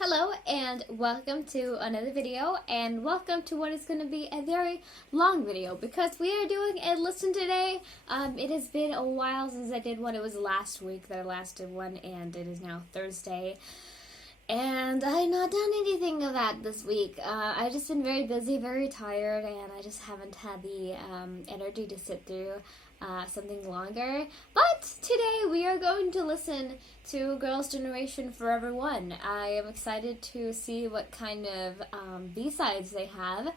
Hello and welcome to another video, and welcome to what is going to be a very long video because we are doing a listen today. It has been a while since I did one. It was last week that I last did one, and it is now Thursday. And I have not done anything of that this week. I've just been very busy, very tired, and I just haven't had the energy to sit through something longer. But today we are going to listen to Girls' Generation Forever One. I am excited to see what kind of B-sides they have,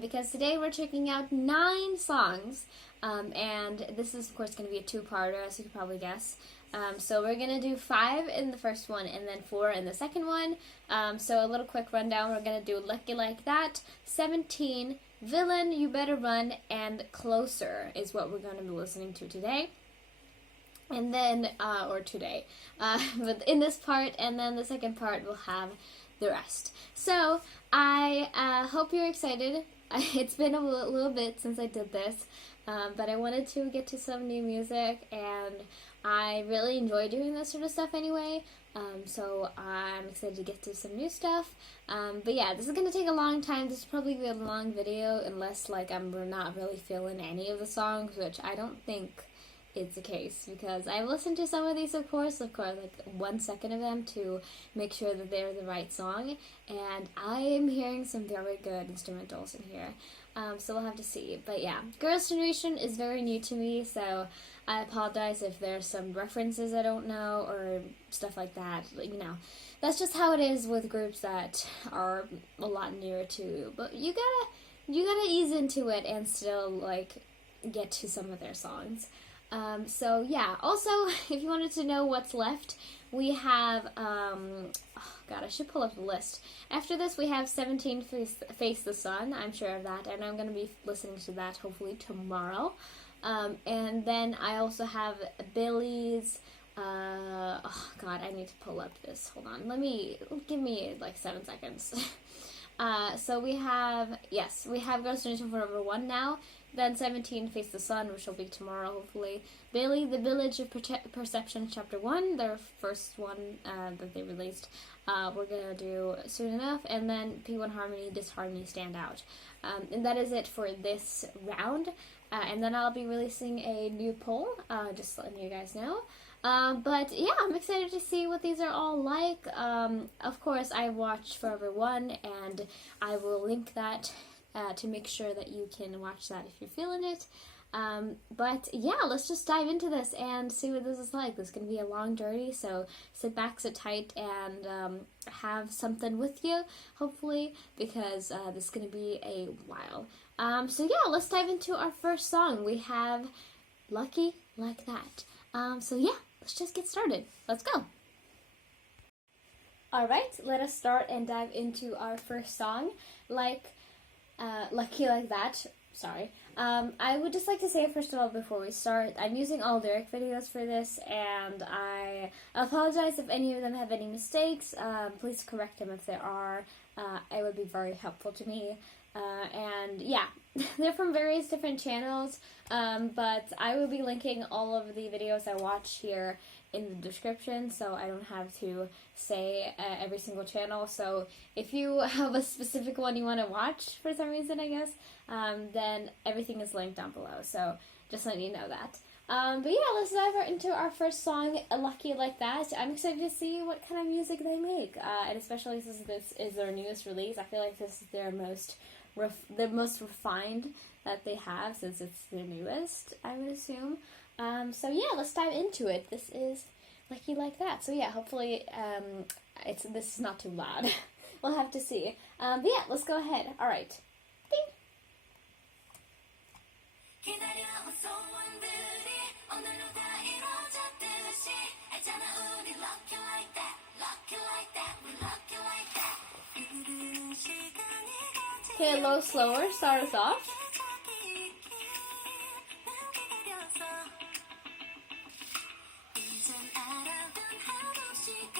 because today we're checking out 9 songs, and this is of course going to be a two-parter, as you can probably guess. So we're going to do 5 in the first one and then 4 in the second one. So a little quick rundown. We're going to do Lucky Like That, 17, Villain, You Better Run, and Closer is what we're going to be listening to today. And then, or today, but in this part, and then the second part will have the rest. So I hope you're excited. It's been a little bit since I did this, but I wanted to get to some new music, and I really enjoy doing this sort of stuff anyway, so I'm excited to get to some new stuff. But yeah, this is going to take a long time. This will probably be a long video unless we're not really feeling any of the songs, which I don't think is the case, because I've listened to some of these, of course, like 1 second of them to make sure that they're the right song, and I am hearing some very good instrumentals in here. So we'll have to see. But yeah, Girls' Generation is very new to me, so I apologize if there's some references I don't know or stuff like that. You know, that's just how it is with groups that are a lot nearer to you. But you gotta ease into it and still get to some of their songs. So yeah, also, if you wanted to know what's left, we have, oh god, I should pull up the list. After this, we have 17, Face the Sun, I'm sure of that, and I'm going to be listening to that hopefully tomorrow. And then I also have Billy's, oh god, I need to pull up this, hold on, give me 7 seconds. So we have Girls' Generation Forever 1 now, then 17, Face the Sun, which will be tomorrow, hopefully. Billy, The Village of Perception, Chapter 1, their first one that they released, we're going to do soon enough. And then P1 Harmony, Disharmony, Stand Out. And that is it for this round. And then I'll be releasing a new poll, just letting you guys know. But yeah, I'm excited to see what these are all like. Of course, I watched Forever One, and I will link that to make sure that you can watch that if you're feeling it. But yeah, let's just dive into this and see what this is like. This is going to be a long journey, so sit back, sit tight, and have something with you, hopefully, because this is going to be a while. So yeah, let's dive into our first song. We have Lucky Like That. So yeah, let's just get started. Let's go. Alright, let us start and dive into our first song, Lucky Like That. Sorry. I would just like to say, first of all, before we start, I'm using all lyric videos for this, and I apologize if any of them have any mistakes. Please correct them if there are. It would be very helpful to me. And yeah, they're from various different channels, but I will be linking all of the videos I watch here in the description, so I don't have to say every single channel. So if you have a specific one you want to watch for some reason, I guess, then everything is linked down below, so just letting you know that. But yeah, let's dive right into our first song, Lucky Like That. I'm excited to see what kind of music they make, and especially since this is their newest release. I feel like this is their most refined that they have, since it's their newest, I would assume. So yeah, let's dive into it. This is Lucky Like That. So yeah, hopefully this is not too loud. We'll have to see. But yeah, let's go ahead. All right. Ding. Okay, a little slower. Start us off.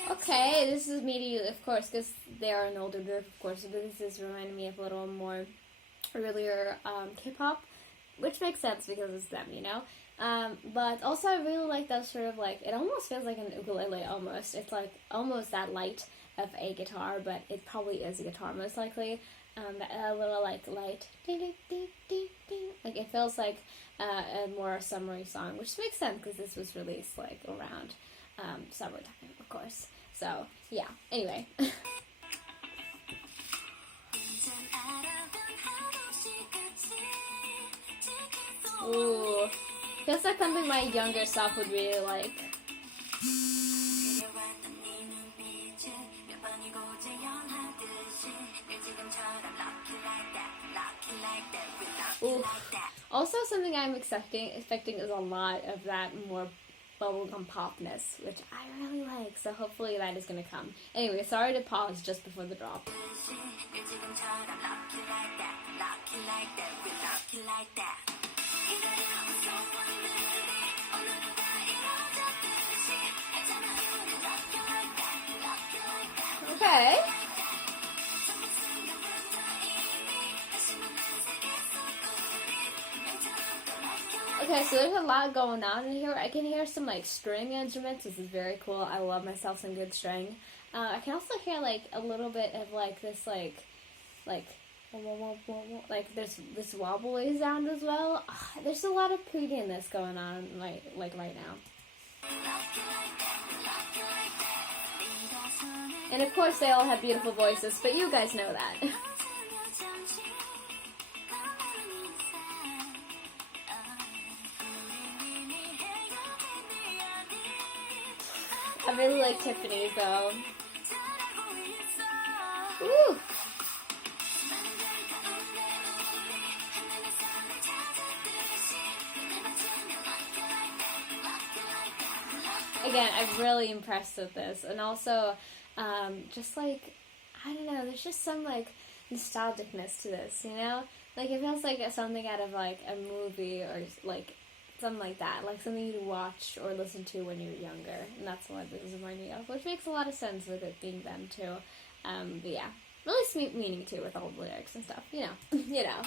Okay, this is immediately, of course, because they are an older group, of course, but this is reminding me of a little more earlier K-pop, which makes sense because it's them, you know? But also I really like that sort of like, it almost feels like an ukulele almost. It's like almost that light of a guitar, but it probably is a guitar most likely. A little like light ding ding ding ding ding. Like it feels like a more summery song, which makes sense because this was released like around summertime, of course. So yeah. Anyway. Ooh, feels like something my younger self would really like. Ooh. Also, something I'm expecting is a lot of that more bubblegum popness, which I really like. So hopefully that is gonna come. Anyway, sorry to pause just before the drop. Okay. Okay, so there's a lot going on in here. I can hear some like string instruments. This is very cool. I love myself some good string. I can also hear like a little bit of like this like there's this wobbly sound as well. There's a lot of prettiness going on like right now. And of course they all have beautiful voices, but you guys know that. I really like Tiffany's though. Ooh. Again, I'm really impressed with this, and also, just like, I don't know, there's just some like nostalgicness to this, you know? Like it feels like something out of like a movie or like something like that, like something you'd watch or listen to when you were younger, and that's what this is reminding me of, which makes a lot of sense with it being them too. But yeah, really sweet meaning too with all the lyrics and stuff, you know, you know.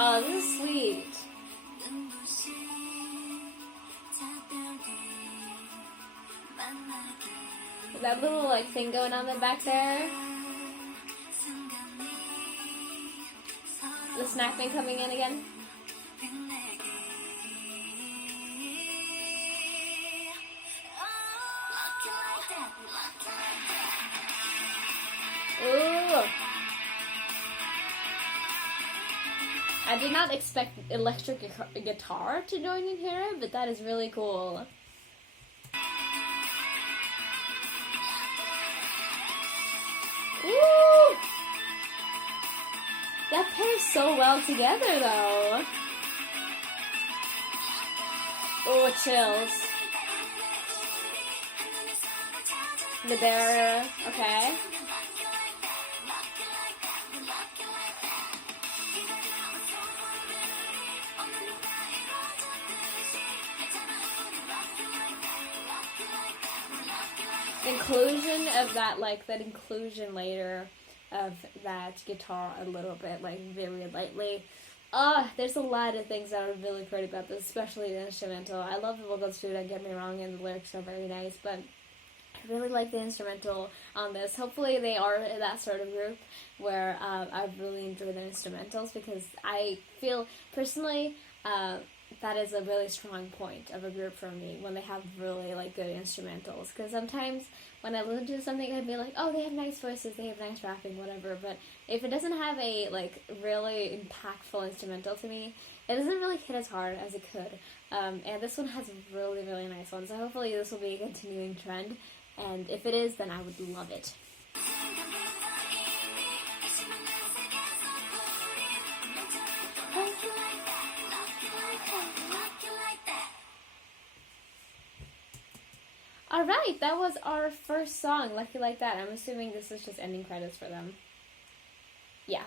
Oh, this is sweet. That little like thing going on in the back there. The snapping coming in again. Ooh. I did not expect electric guitar to join in here, but that is really cool. Ooh! That pairs so well together, though. Oh, chills. The barrier, okay. Inclusion of that, like, that inclusion later of that guitar a little bit, like, very lightly. There's a lot of things that are really pretty about this, especially the instrumental. I love the vocals too, don't get me wrong, and the lyrics are very nice, but I really like the instrumental on this. Hopefully they are that sort of group where I really enjoy the instrumentals, because I feel, personally, that is a really strong point of a group for me when they have really like good instrumentals, because sometimes when I listen to something I'd be like, oh, they have nice voices, they have nice rapping, whatever, but if it doesn't have a like really impactful instrumental to me, it doesn't really hit as hard as it could, and this one has really nice ones, so hopefully this will be a continuing trend, and if it is, then I would love it. Alright, that was our first song, Lucky Like That. I'm assuming this is just ending credits for them. Yeah.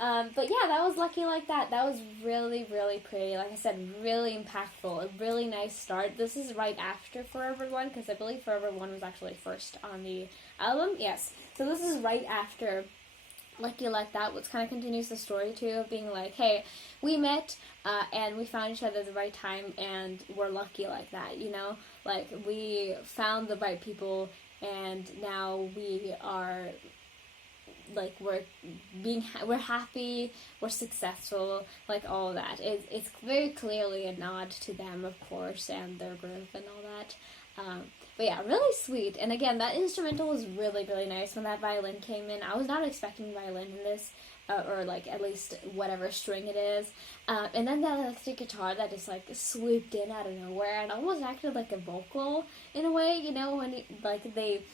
But yeah, that was Lucky Like That. That was really, really pretty. Like I said, really impactful. A really nice start. This is right after Forever One, because I believe Forever One was actually first on the album. Yes. So this is right after Lucky Like That, which kind of continues the story too, of being like, hey, we met and we found each other at the right time, and we're lucky like that, you know? Like, we found the right people, and now we are, like, we're happy, we're successful, like, all of that. It's very clearly a nod to them, of course, and their group and all that. But yeah, really sweet. And again, that instrumental was really, really nice when that violin came in. I was not expecting violin in this, or like at least whatever string it is. And then that electric guitar that just like swooped in out of nowhere and almost acted like a vocal in a way, you know, when they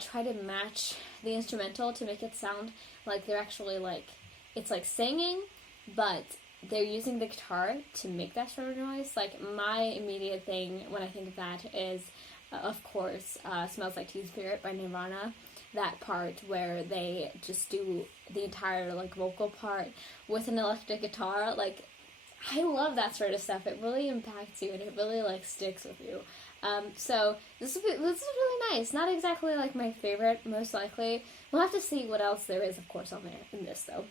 try to match the instrumental to make it sound like they're actually like, it's like singing, but they're using the guitar to make that sort of noise. Like, my immediate thing when I think of that is, of course, Smells Like Teen Spirit by Nirvana. That part where they just do the entire, like, vocal part with an electric guitar. Like, I love that sort of stuff. It really impacts you and it really, like, sticks with you. So this is really nice. Not exactly, like, my favorite, most likely. We'll have to see what else there is, of course, on there in this, though.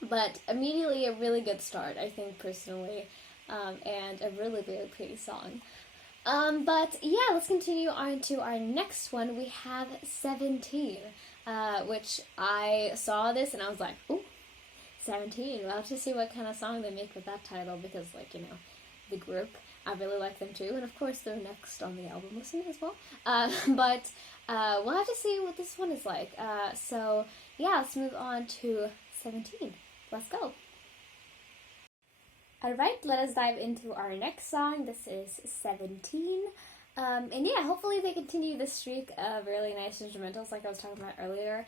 But immediately a really good start, I think, personally, and a really, really pretty song. But yeah, let's continue on to our next one. We have 17, which I saw this and I was like, ooh, 17. We'll have to see what kind of song they make with that title, because, like, you know, the group, I really like them too, and of course they're next on the album listen as well. But we'll have to see what this one is like. So yeah, let's move on to 17. Let's go. Alright, let us dive into our next song. This is 17. And yeah, hopefully they continue this streak of really nice instrumentals like I was talking about earlier,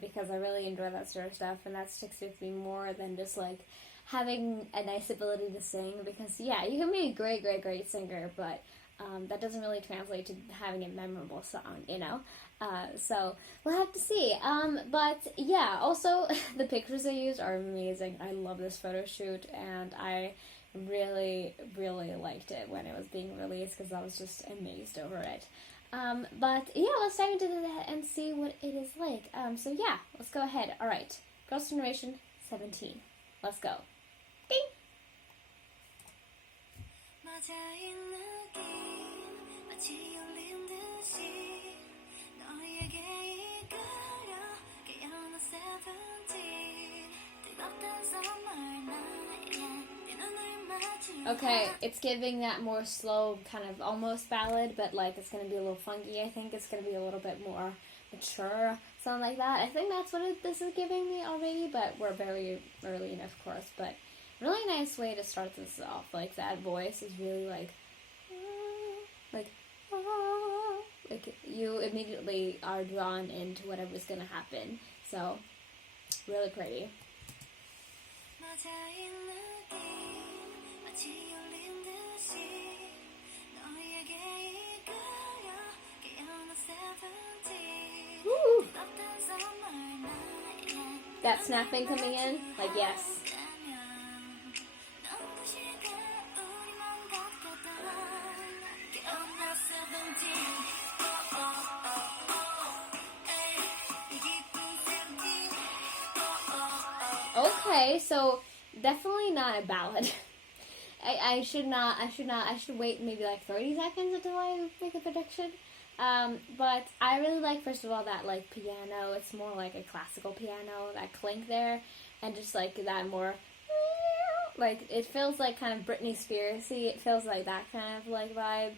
because I really enjoy that sort of stuff, and that sticks with me more than just like having a nice ability to sing, because yeah, you can be a great, great, great singer, but that doesn't really translate to having a memorable song, you know? So we'll have to see. But yeah, also the pictures they used are amazing. I love this photo shoot, and I really, really liked it when it was being released, because I was just amazed over it. But yeah, let's dive into that and see what it is like. So yeah, let's go ahead. Alright, Girls' Generation 17. Let's go. Ding! Okay, it's giving that more slow, kind of almost ballad, but like it's going to be a little funky. I think it's going to be a little bit more mature, something like that. I think that's what this is giving me already, but we're very early enough, of course. But really nice way to start this off. Like, that voice is really like you immediately are drawn into whatever's going to happen. So, really pretty. Woo! That snapping coming in, like, yes. Okay, so definitely not a ballad. I should wait maybe like 30 seconds until I make a prediction. But I really like, first of all, that like piano. It's more like a classical piano, that clink there, and just like that more, like, it feels like kind of Britney Spears-y. It feels like that kind of like vibe,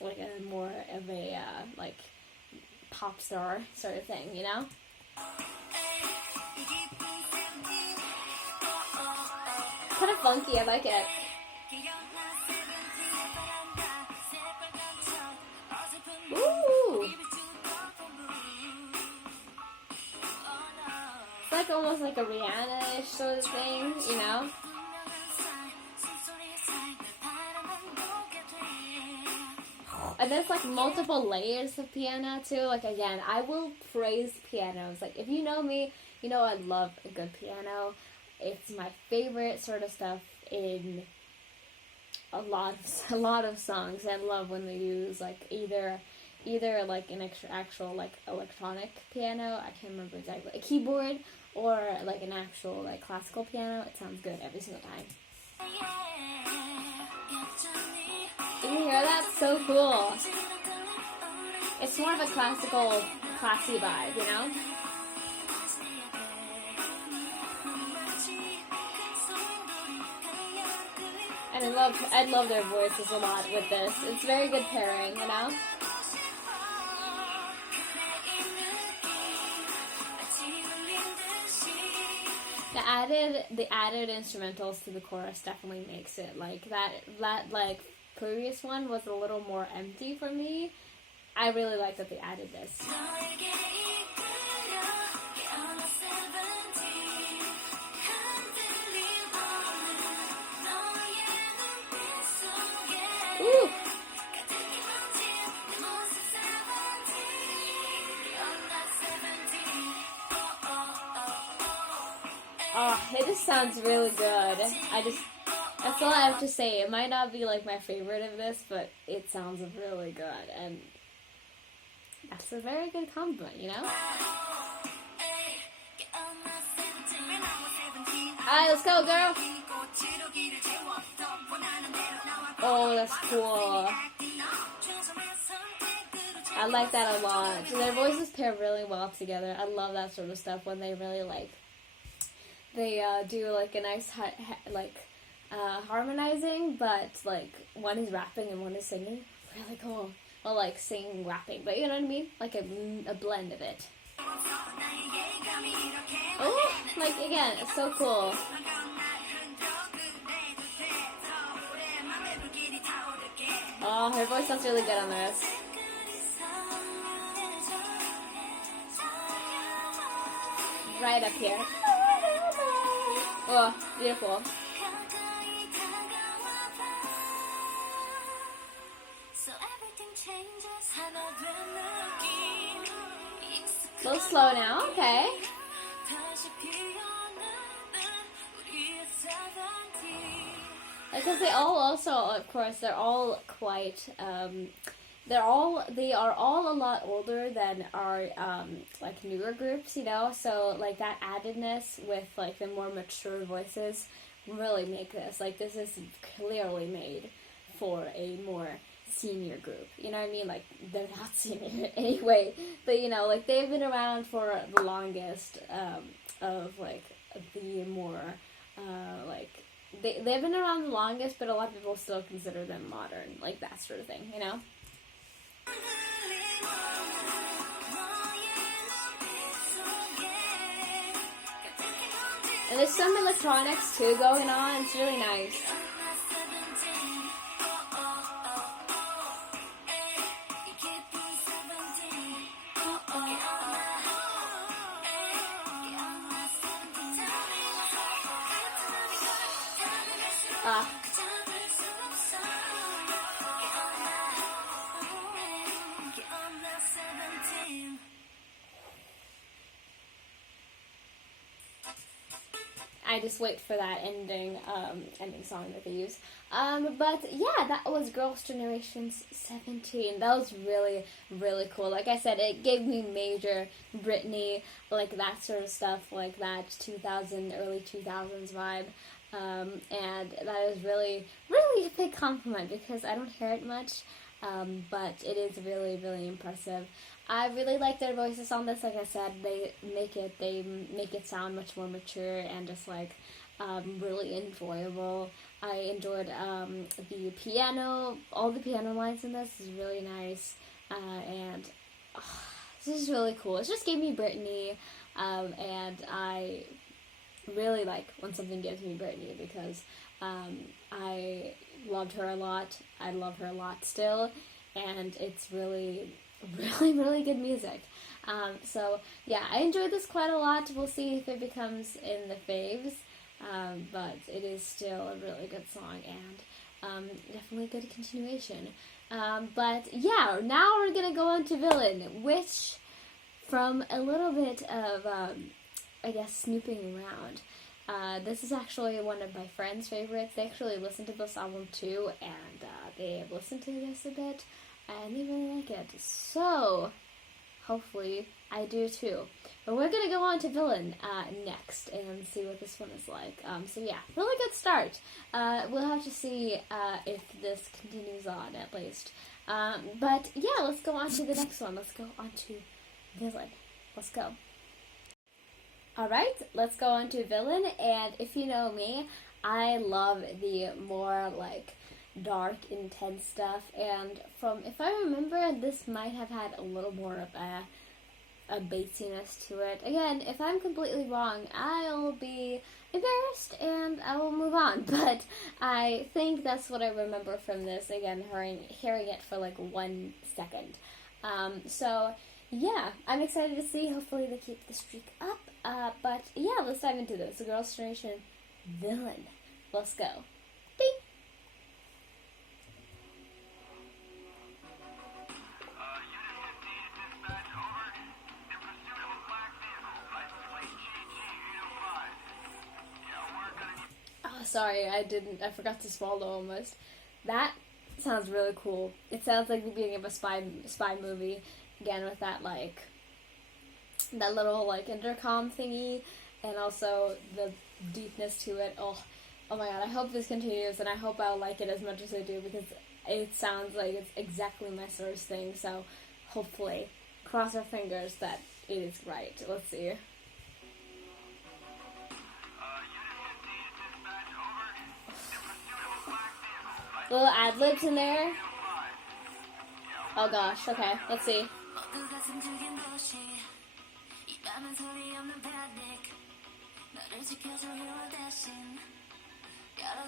like a more of a like pop star sort of thing, you know? Kind of funky, I like it. Ooh! It's like almost like a Rihanna-ish sort of thing, you know? And there's like multiple layers of piano too. Like, again, I will praise pianos. Like, if you know me, You know, I love a good piano. It's my favorite sort of stuff in a lot of songs. I love when they use like either like an actual like electronic piano. I can't remember exactly, a keyboard, or like an actual like classical piano. It sounds good every single time. You can hear that? So cool. It's more of a classical, classy vibe, you know? And I love their voices a lot with this. It's very good pairing, you know? The added instrumentals to the chorus definitely makes it like that like previous one was a little more empty for me. I really like that they added this. Ooh. Oh, it just sounds really good. That's all I have to say. It might not be like my favorite of this, but it sounds really good, and that's a very good compliment, you know? Alright, let's go, girl! Oh, that's cool. I like that a lot. Their voices pair really well together. I love that sort of stuff when they really like, they do like a nice harmonizing, but like one is rapping and one is singing. Really cool. Well, like singing, rapping, but you know what I mean? Like a blend of it. Oh, like again, it's so cool. Oh, her voice sounds really good on this. Right up here. Oh, beautiful. A little slow now, okay. Because they all also, of course, they're all quite, they are all a lot older than our, like, newer groups, you know, so, like, that addedness with, like, the more mature voices really make this, like, this is clearly made for a more senior group, you know what I mean? Like, they're not senior anyway, but, you know, like, they've been around for the longest, of, like, the more, like, they've been around the longest, but a lot of people still consider them modern, like, that sort of thing, you know? And there's some electronics, too, going on. It's really nice. I just wait for that ending song that they use. But yeah, that was Girls' Generation's 17. That was really, really cool. Like I said, it gave me major Britney, like that sort of stuff, like that early 2000s vibe. And that is really, really a big compliment because I don't hear it much, but it is really, really impressive. I really like their voices on this. Like I said, they make it sound much more mature and just like really enjoyable. I enjoyed the piano. All the piano lines in this is really nice, and this is really cool. It just gave me Britney, and I really like when something gives me Britney because I loved her a lot. I love her a lot still, and it's really, really, really good music. So yeah, I enjoyed this quite a lot. We'll see if it becomes in the faves, but it is still a really good song and definitely a good continuation. But yeah, now we're gonna go on to Villain, which from a little bit of I guess, snooping around. This is actually one of my friends' favorites. They actually listened to this album too, and they have listened to this a bit, and they really like it. So, hopefully, I do too. But we're gonna go on to Villain next and see what this one is like. So yeah, really good start. We'll have to see if this continues on at least. But yeah, let's go on to the next one. Let's go on to Villain. Let's go. Alright, let's go on to Villain, and if you know me, I love the more, like, dark, intense stuff, and if I remember, this might have had a little more of a bassiness to it. Again, if I'm completely wrong, I'll be embarrassed, and I will move on, but I think that's what I remember from this, again, hearing it for, like, 1 second. So, yeah, I'm excited to see. Hopefully they keep the streak up. But yeah, let's dive into this. The Girls' Generation Villain. Let's go. Ding! Oh, sorry, I forgot to swallow almost. That sounds really cool. It sounds like the beginning of a spy movie. Again, with that, like, that little, like, intercom thingy, and also the deepness to it. Oh my god, I hope this continues, and I hope I'll like it as much as I do, because it sounds like it's exactly my sort of thing, so hopefully, cross our fingers that it is right. Let's see. Little ad-libs in there. Oh gosh, okay, let's see.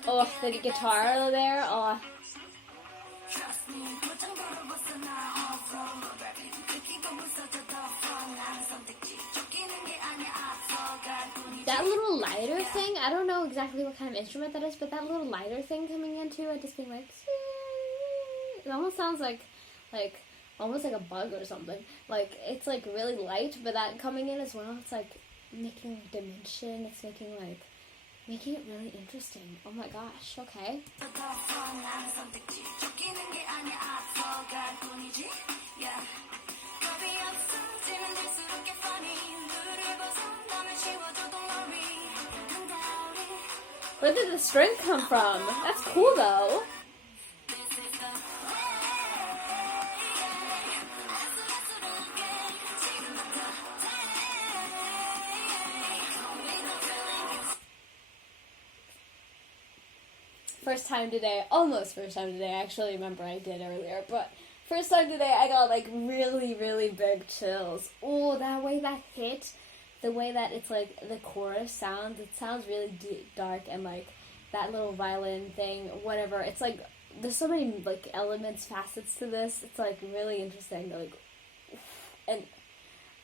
Oh, the guitar there, oh. That little lighter thing, I don't know exactly what kind of instrument that is, but that little lighter thing coming into it, just being like, it almost sounds like almost like a bug or something. Like, it's like really light, but that coming in as well, it's like making dimension, it's making it really interesting. Oh my gosh, okay. Where did the strength come from? That's cool though. First time today, almost first time today, I actually remember I did earlier, but first time today I got like really, really big chills. Oh, that way that hit, the way that it's like the chorus sounds, it sounds really deep, dark, and like that little violin thing, whatever, it's like, there's so many like elements, facets to this, it's like really interesting, like, and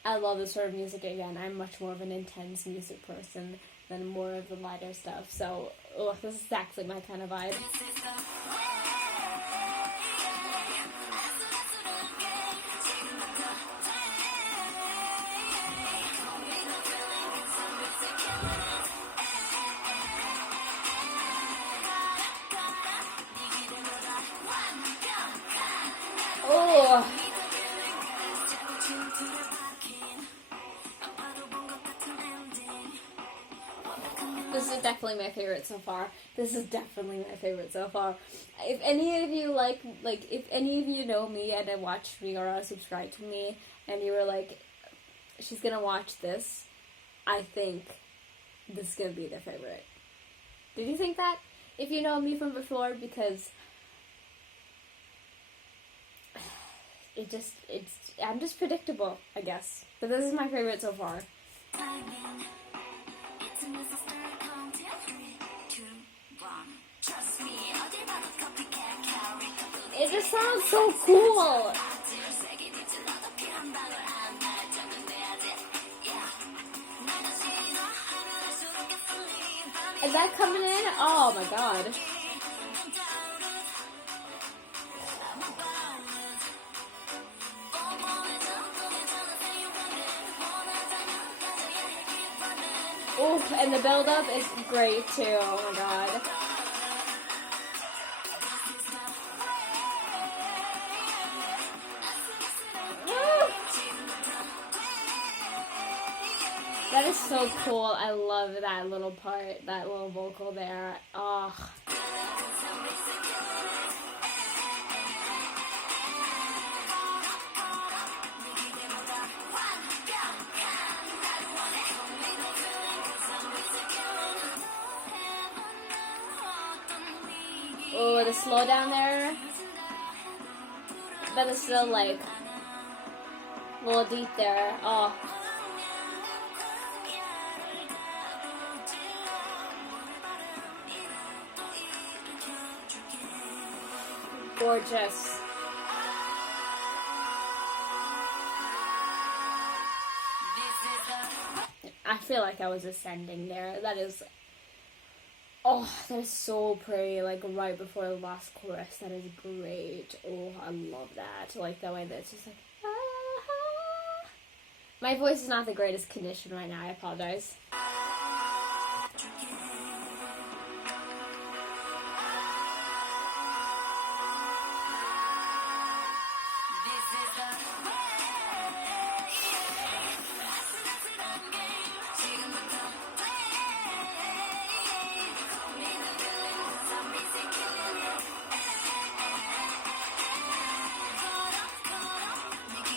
I love this sort of music. Again, I'm much more of an intense music person than more of the lighter stuff, so this is exactly my kind of vibe. Oh! This is definitely my favorite so far. If any of you if any of you know me and have watched me or are subscribed to me, and you were like, she's gonna watch this, I think this is gonna be their favorite. Did you think that? If you know me from before, because I'm just predictable, I guess. But this is my favorite so far. It just sounds so cool. Is that coming in? Oh my god. Ooh, and the build-up is great too. Oh my god. Woo! That is so cool. I love that little part, that little vocal there. Oh. Oh, the slowdown there. But it's still like a little deep there. Oh. Gorgeous. I feel like I was ascending there. That is, oh, that is so pretty. Like right before the last chorus, that is great. Oh, I love that. Like the way that it's just like, ah. My voice is not the greatest condition right now. I apologize.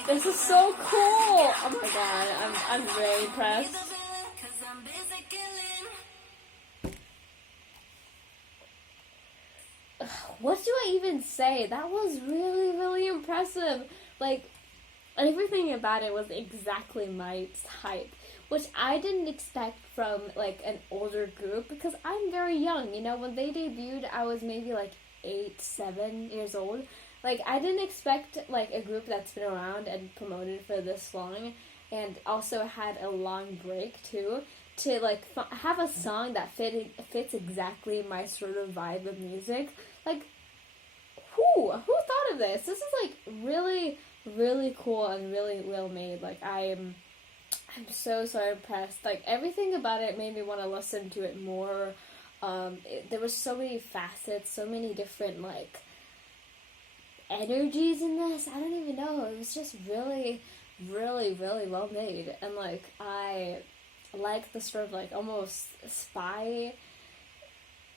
This is so cool! Oh my god, I'm very impressed. What do I even say? That was really, really impressive. Like, everything about it was exactly my type, which I didn't expect from, like, an older group, because I'm very young, you know? When they debuted, I was maybe, like, 8, 7 years old. Like, I didn't expect, like, a group that's been around and promoted for this long, and also had a long break, too, to, like, have a song that fits exactly my sort of vibe of music. Like, who thought of this? This is, like, really, really cool and really well made. Like, I'm so impressed. Like, everything about it made me want to listen to it more. There were so many facets, so many different, like, energies in this. I don't even know. It was just really, really, really well made. And, like, I like the sort of, like, almost spy,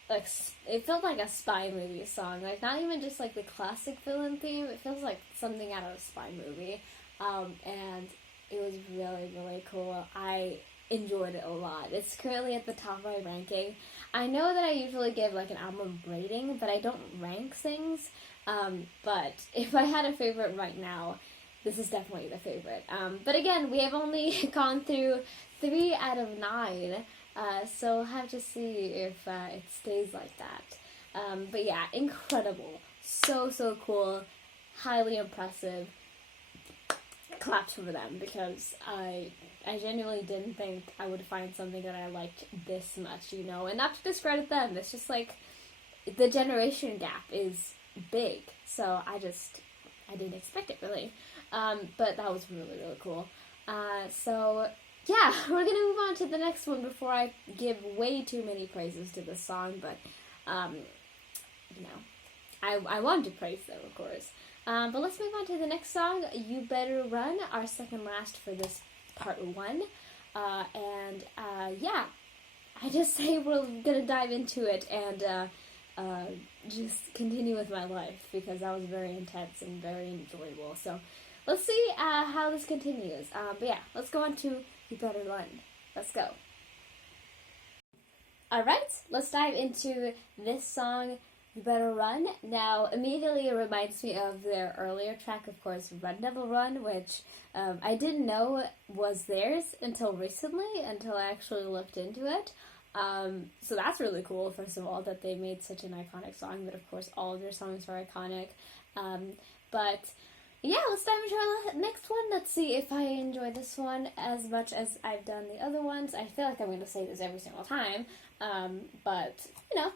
like, it felt like a spy movie song. Like, not even just, like, the classic villain theme. It feels like something out of a spy movie. And it was really, really cool. I enjoyed it a lot. It's currently at the top of my ranking. I know that I usually give, like, an album rating, but I don't rank things. But if I had a favorite right now, this is definitely the favorite. But again, we have only gone through 3 out of 9, so we'll have to see if it stays like that. But yeah, incredible. So cool. Highly impressive. Claps for them, because I genuinely didn't think I would find something that I liked this much, you know? And not to discredit them, it's just like, the generation gap is big, so I didn't expect it, really. But that was really, really cool. So yeah, we're gonna move on to the next one before I give way too many praises to this song, but you know, I want to praise them, of course. But let's move on to the next song, You Better Run, our second last for this part 1. Yeah, I just say we're gonna dive into it and just continue with my life, because that was very intense and very enjoyable. So let's see how this continues. But yeah, let's go on to You Better Run. Let's go. Alright, let's dive into this song, You Better Run. Now, immediately it reminds me of their earlier track, of course, Run Devil Run, which I didn't know was theirs until recently, until I actually looked into it. So that's really cool, first of all, that they made such an iconic song, but of course all of their songs are iconic. But yeah, let's dive into our next one. Let's see if I enjoy this one as much as I've done the other ones. I feel like I'm going to say this every single time, but, you know,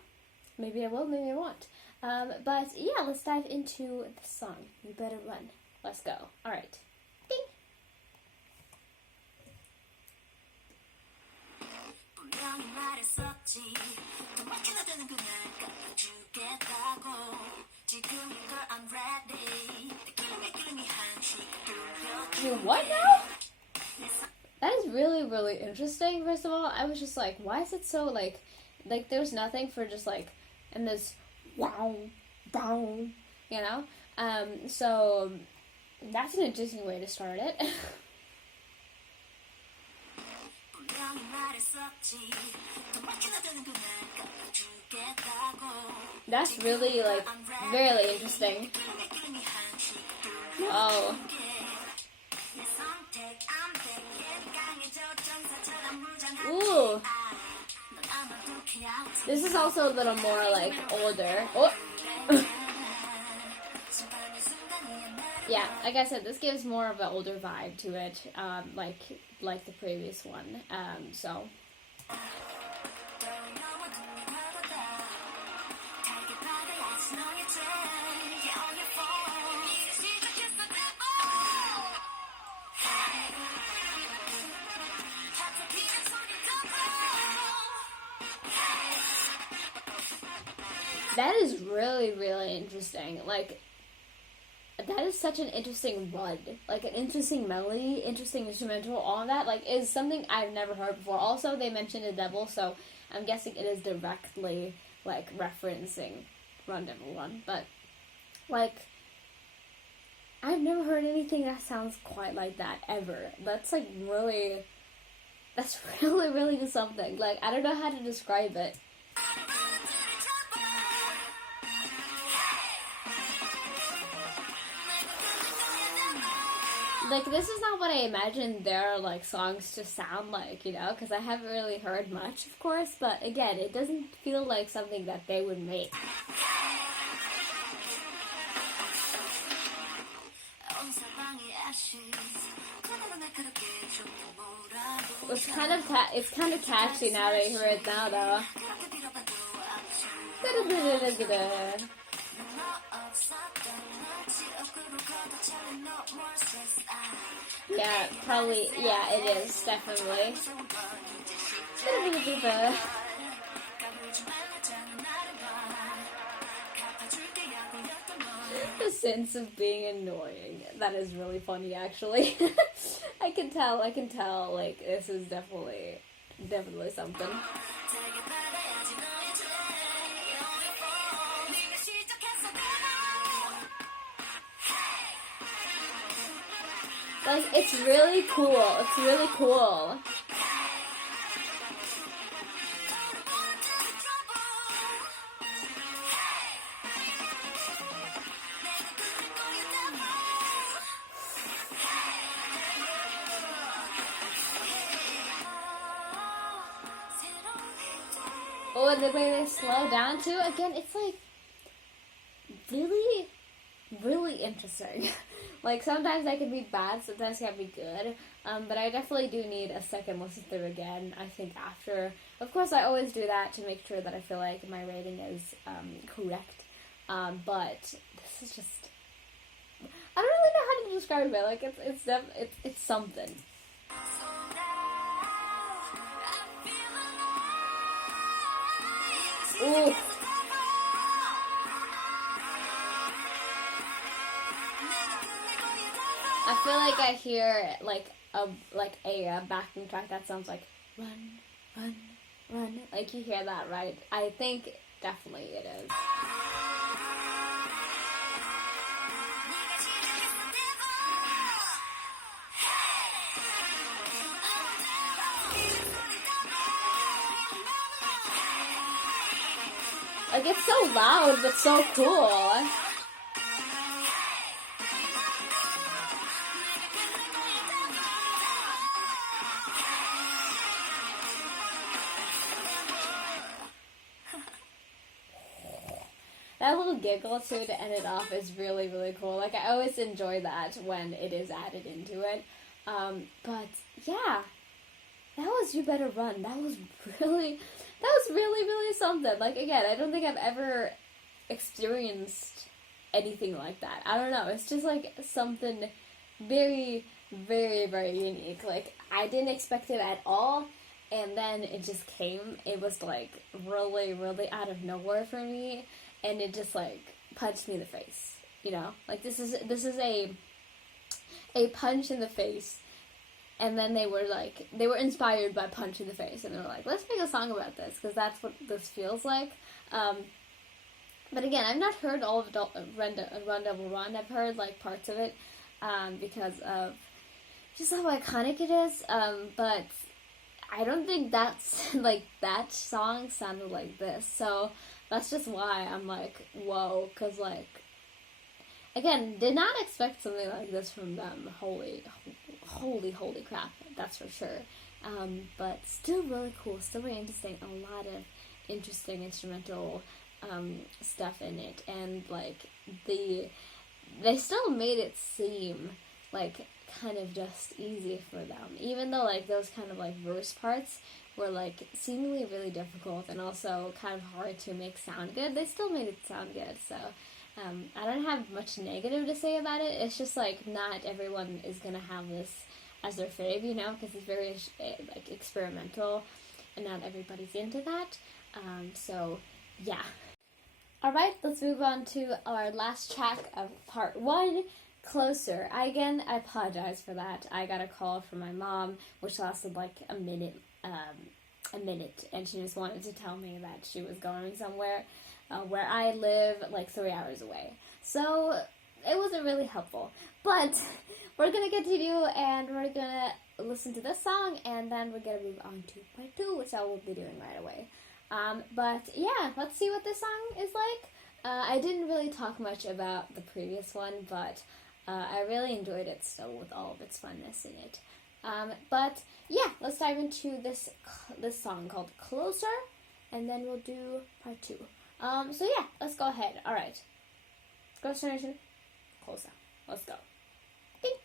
maybe I will, maybe I won't. But yeah, let's dive into the song, You Better Run. Let's go. Alright. Ding! What now? That is really, really interesting. First of all, I was just like, why is it so like there's nothing for just like, and this wow, bow, you know? So that's an interesting way to start it. That's really like really interesting. Oh. Ooh. This is also a little more like older. Oh. Yeah, like I said, this gives more of an older vibe to it, like the previous one. So. That is really, really interesting. Like, that is such an interesting run. Like, an interesting melody, interesting instrumental, all of that, like, is something I've never heard before. Also, they mentioned the devil, so I'm guessing it is directly, like, referencing Run Devil Run. But, like, I've never heard anything that sounds quite like that, ever. That's, like, really, that's really, really something. Like, I don't know how to describe it. Like, this is not what I imagined their, like, songs to sound like, you know? Because I haven't really heard much, of course. But, again, it doesn't feel like something that they would make. It's kind of catchy now that I hear it now, though. Yeah, probably, yeah, it is, definitely. The sense of being annoying. That is really funny, actually. I can tell, like, this is definitely something. Like, it's really cool. It's really cool. Oh, and the way they slow down too. Again, it's like really, really interesting. Like, sometimes they can be bad, sometimes they can be good. But I definitely do need a second listen through again, I think, after. Of course, I always do that to make sure that I feel like my rating is correct. But this is just, I don't really know how to describe it. Like, it's something. Ooh. I feel like I hear like a backing track that sounds like run, run, run. Like, you hear that, right? I think definitely it is. Like, it's so loud, but so cool. That little giggle too to end it off is really, really cool. Like, I always enjoy that when it is added into it. But yeah, that was You Better Run. That was really, really something. Like, again, I don't think I've ever experienced anything like that. I don't know. It's just like something very, very, very unique. Like, I didn't expect it at all. and then it just came. It was like really, really out of nowhere for me, and it just like punched me in the face. You know, like this is a punch in the face. And then they were inspired by Punch in the Face, and they were like, let's make a song about this, because that's what this feels like. But again, I've not heard all of Run Double Run. I've heard like parts of it because of just how iconic it is. But I don't think that's like that song sounded like this. So that's just why I'm like, whoa, because like, again, did not expect something like this from them. Holy crap, that's for sure. But still really cool, still really interesting. A lot of interesting instrumental stuff in it, and like they still made it seem like kind of just easy for them, even though like those kind of like verse parts were like seemingly really difficult and also kind of hard to make sound good. They still made it sound good, so I don't have much negative to say about it. It's just like not everyone is gonna have this as their fave, you know, because it's very like experimental, and not everybody's into that. So yeah. All right, let's move on to our last track of part 1, Closer. I apologize for that. I got a call from my mom, which lasted like a minute, and she just wanted to tell me that she was going somewhere where I live like 3 hours away. So it wasn't really helpful. But we're going to continue, and we're going to listen to this song, and then we're going to move on to part 2, which I will be doing right away. But yeah, let's see what this song is like. I didn't really talk much about the previous one, but I really enjoyed it still with all of its funness in it. But yeah, let's dive into this song called Closer, and then we'll do part 2. So yeah, let's go ahead. All right. Let's go, Generation. Closer. Let's go. Ding.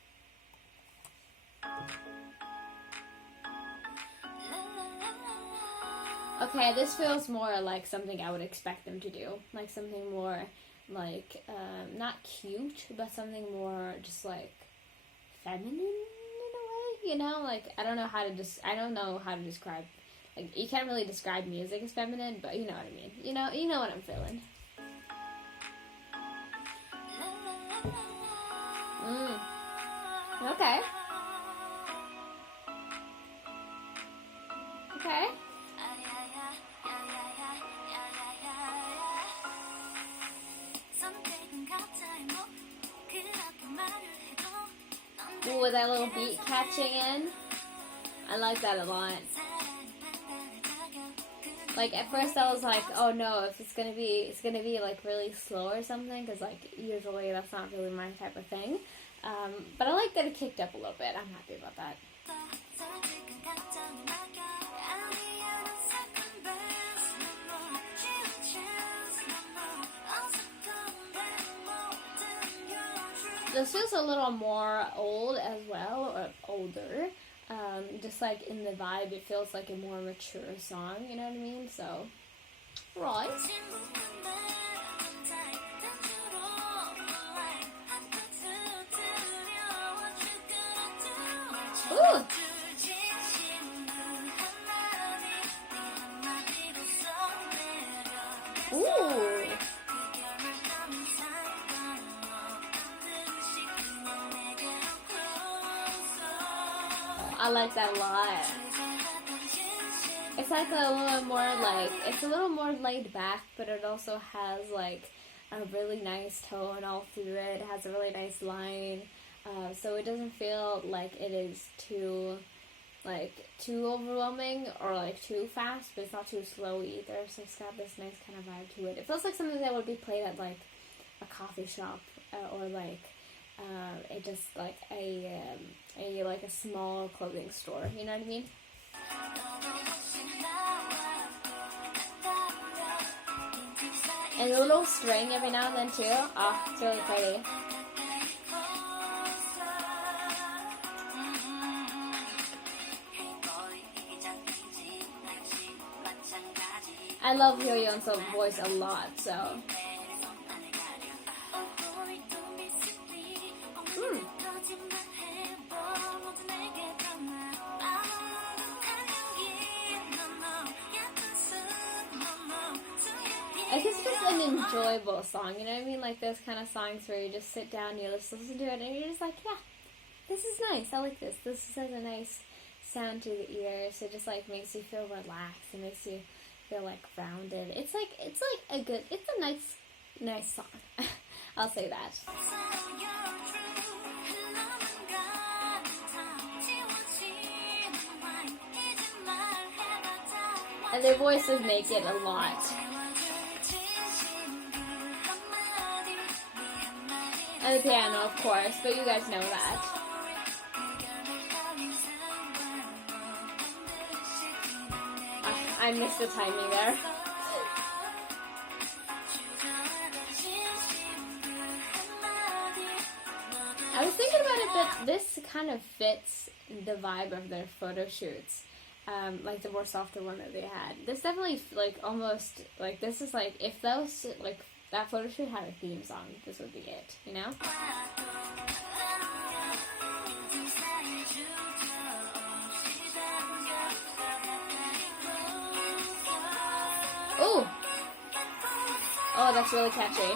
Okay, this feels more like something I would expect them to do. Like something more like, not cute, but something more just like feminine in a way, you know? Like, I don't know how to describe, like, you can't really describe music as feminine, but you know what I mean. You know what I'm feeling. Okay. Okay. Ooh, with that little beat catching in. I like that a lot. Like, at first I was like, oh no, if it's gonna be like really slow or something, because like usually that's not really my type of thing. But I like that it kicked up a little bit. I'm happy about that. This feels a little more old as well, or older. Just like in the vibe, it feels like a more mature song, you know what I mean? So, right. Ooh! Ooh! I like that a lot. It's like it's a little more laid back, but it also has like a really nice tone all through it. It has a really nice line, so it doesn't feel like it is too overwhelming or like too fast, but it's not too slow either. So it's got this nice kind of vibe to it. It feels like something that would be played at like a coffee shop or like it just like a small clothing store. You know what I mean? And a little string every now and then too. Oh, it's really pretty. I love Hyo Yeon's voice a lot, so. an enjoyable song, you know what I mean? Like those kind of songs where you just sit down, you just listen to it, and you're just like, yeah, this is nice. I like this. This has a nice sound to the ears. It just like makes you feel relaxed. It makes you feel like grounded. It's like a nice song. I'll say that. And their voices make it a lot. And the piano, of course, but you guys know that. I missed the timing there. I was thinking about it that this kind of fits the vibe of their photo shoots. Like the more softer one that they had. This definitely, like, almost, like, this is like, if those, like, that photo shoot had a theme song, this would be it, you know? Ooh! Oh, that's really catchy.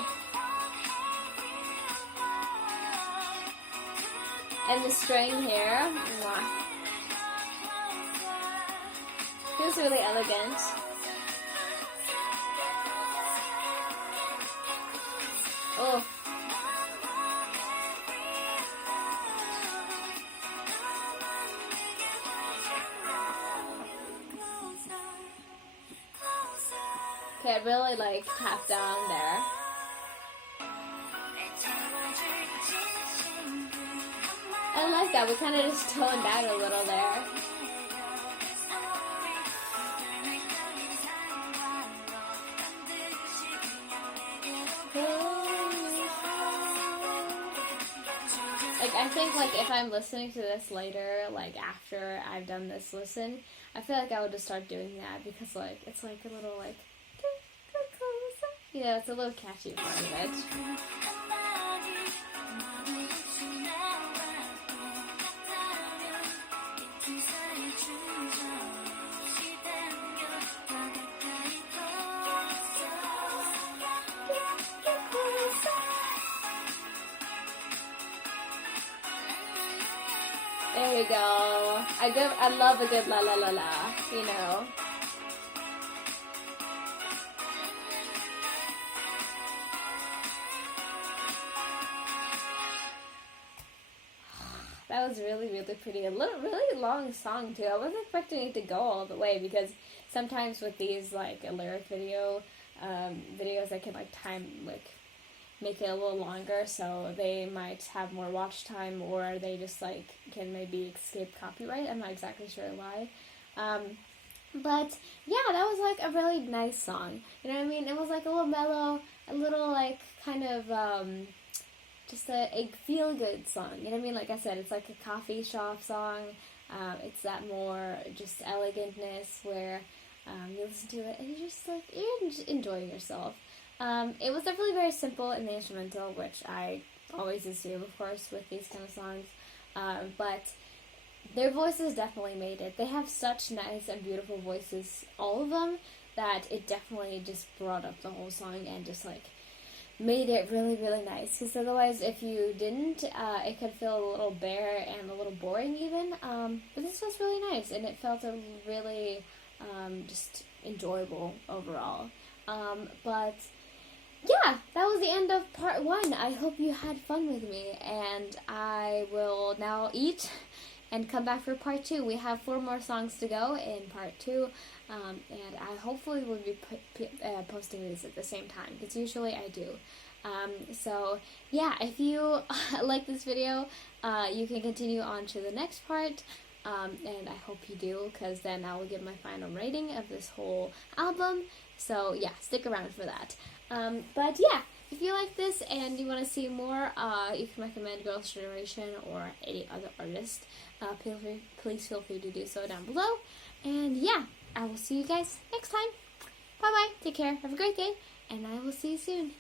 And the string here, mwah. Feels really elegant. Oh. Okay, I really like tap down there. I like that. We kind of just toned out a little there. Like, I think, like, if I'm listening to this later, like, after I've done this listen, I feel like I would just start doing that because, like, it's like a little, like, yeah, it's a little catchy part of it. There you go. I love a good la la la la, you know. That was really, really pretty. A really long song too. I wasn't expecting it to go all the way because sometimes with these like a lyric videos, I can like make it a little longer, so they might have more watch time, or they just like can maybe escape copyright. I'm not exactly sure why. But yeah, that was like a really nice song. You know what I mean? It was like a little mellow, a little like kind of just a feel-good song. You know what I mean? Like I said, it's like a coffee shop song. It's that more just elegantness where you listen to it and you just like you're enjoying yourself. It was definitely very simple in the instrumental, which I always assume, of course, with these kind of songs. But their voices definitely made it. They have such nice and beautiful voices, all of them, that it definitely just brought up the whole song and just like made it really, really nice. Because otherwise, if you didn't, it could feel a little bare and a little boring even. But this was really nice, and it felt a really just enjoyable overall. But yeah, that was the end of part 1. I hope you had fun with me, and I will now eat and come back for part 2. We have 4 more songs to go in part 2, and I hopefully will be posting these at the same time, because usually I do. So yeah, if you like this video, you can continue on to the next part, and I hope you do, because then I will give my final rating of this whole album. So yeah, stick around for that. But yeah, if you like this and you want to see more, you can recommend Girls' Generation or any other artist. Please feel free to do so down below. And yeah, I will see you guys next time. Bye bye, take care, have a great day, and I will see you soon.